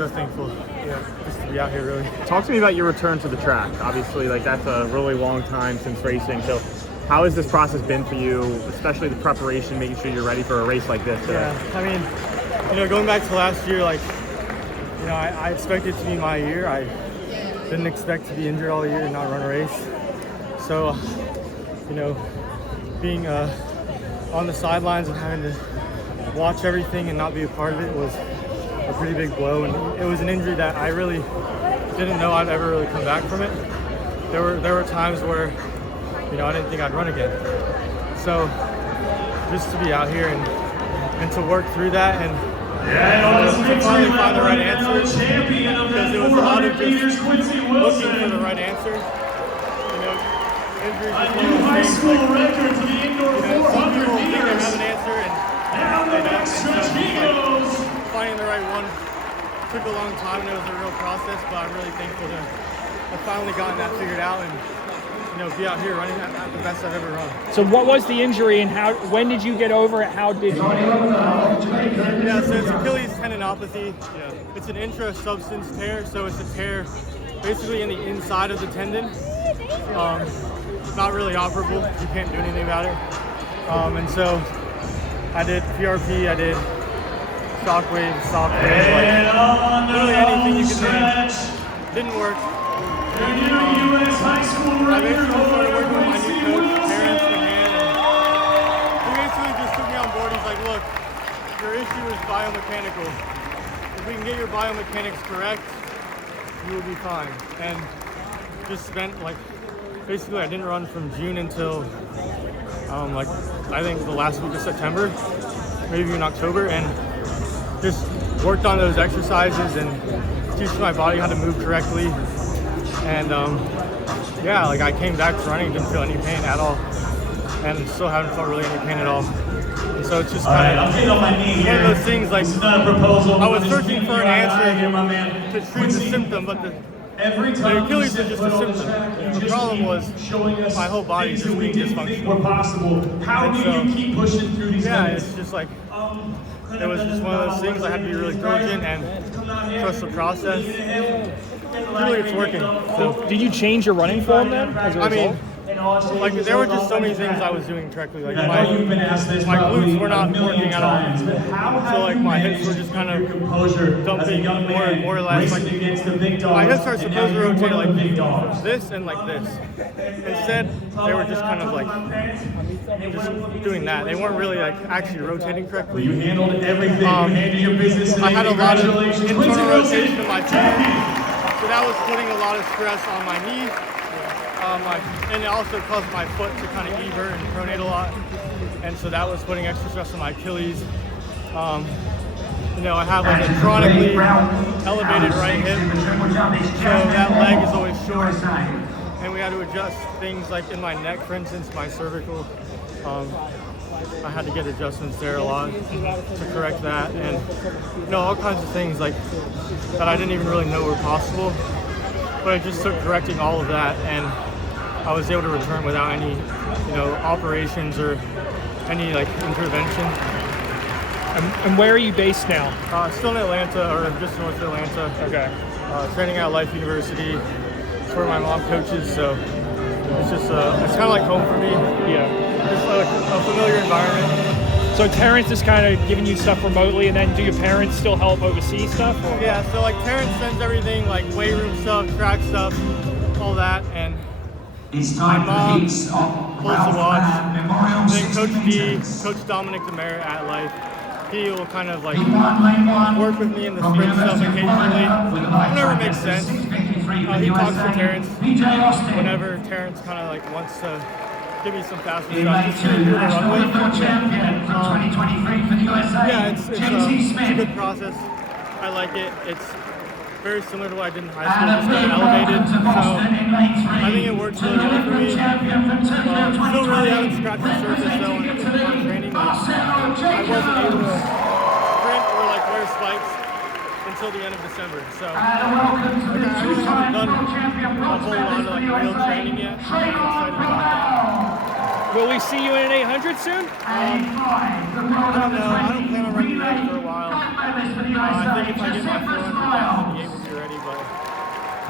So thankful, just to be out here, really. Talk to me about your return to the track. Obviously, like that's a really long time since racing. So, how has this process been for you, especially the preparation, making sure you're ready for a race like this? Yeah, I mean, going back to last year, like, I expected it to be my year. I didn't expect to be injured all year and not run a race. So, being on the sidelines and having to watch everything and not be a part of it was a pretty big blow. And it was an injury that I really didn't know I'd ever really come back from it. There were times where, I didn't think I'd run again. So just to be out here and to work through that and to finally find the right answer, because it was a lot of just looking for the right answer. Injuries is one of those things, like, some people think they have an answer and they don't. So, finding the right one took a long time and it was a real process, but I'm really thankful to have finally gotten that figured out and be out here running at the best I've ever run. So what was the injury and when did you get over it? How did you? Yeah, so it's Achilles tendinopathy. Yeah. It's an intra-substance tear, so it's a tear basically in the inside of the tendon. Not really operable. You can't do anything about it. And so I did PRP, I did shockwave, like literally anything you could name. Didn't work. I basically started working with my new coach, Terrence McMahon, and he basically just took me on board. He's like, look, your issue is biomechanical. If we can get your biomechanics correct, you will be fine. And just spent basically I didn't run from June until I think the last week of September, maybe even October, and just worked on those exercises and teach my body how to move correctly. And I came back to running, didn't feel any pain at all, and still haven't felt really any pain at all. And so it's just kind of one of those things, like, I was searching for an answer to treat the symptom, but the Achilles is just a symptom. The problem was my whole body just being dysfunctional. How do you keep pushing through these? Yeah, it's just like, it was just one of those things. I had to be really diligent and trust the process. Really, it's working. So, did you change your running form then as a result? There were just so many things I was doing correctly. Like my glutes were not working at all. So my hips were just kind of dumping more or less. My hips are supposed to rotate like this and like this. Instead, they were just kind of just doing that. They weren't really actually rotating correctly. You handled everything. I had a lot of internal rotation in my feet. So that was putting a lot of stress on my knee. And it also caused my foot to kind of evert and pronate a lot. And so that was putting extra stress on my Achilles. I have a chronically elevated right hip, so that leg is always short. And we had to adjust things like in my neck, for instance, my cervical. I had to get adjustments there a lot to correct that, and all kinds of things that I didn't even really know were possible. But it just took correcting all of that, and I was able to return without any, operations or any intervention. And where are you based now? Still in Atlanta, or just north of Atlanta. Okay. Training at Life University. It's where my mom coaches, so it's just it's kind of like home for me. Yeah. Just a familiar environment. So Terrence is kind of giving you stuff remotely, and then do your parents still help oversee stuff? Or? Yeah, so Terrence sends everything, weight room stuff, track stuff, all that, and my mom pulls the watch. Then Coach D, Coach Dominic Demerit at Life, he will kind of work with me in the speed stuff occasionally, whenever it makes sense. He talks to Terrence whenever Terrence kind of wants to give me some fast instructions to do the runway. Yeah, it's a good process. I like it. It's very similar to what I did in high school, just kind of elevated. So I think it works really well for me. Still really haven't scratched the surface though on training. I wasn't able to sprint or wear spikes until the end of December. So I really haven't done a whole lot of real training yet. I'm excited about that. Will we see you in an 800 soon? I don't know. I don't plan on running that for a while. I think if I get my 400 that the 8 will be ready, but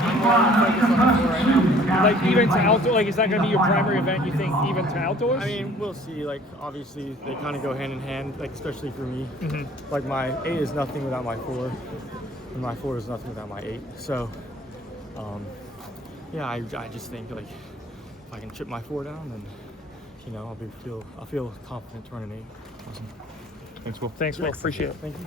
I'm more focused on the 4 right now. Like even to outdoor, like is that going to be your primary event? You think even to outdoors? I mean, we'll see. Like obviously they kind of go hand in hand. Like especially for me, like my 8 is nothing without my 4, and my 4 is nothing without my 8. So, yeah, I just think like if I can chip my 4 down, then you know I'll feel confident to run an 8. Thanks, Will. Thanks, Will. Appreciate it. Thank you.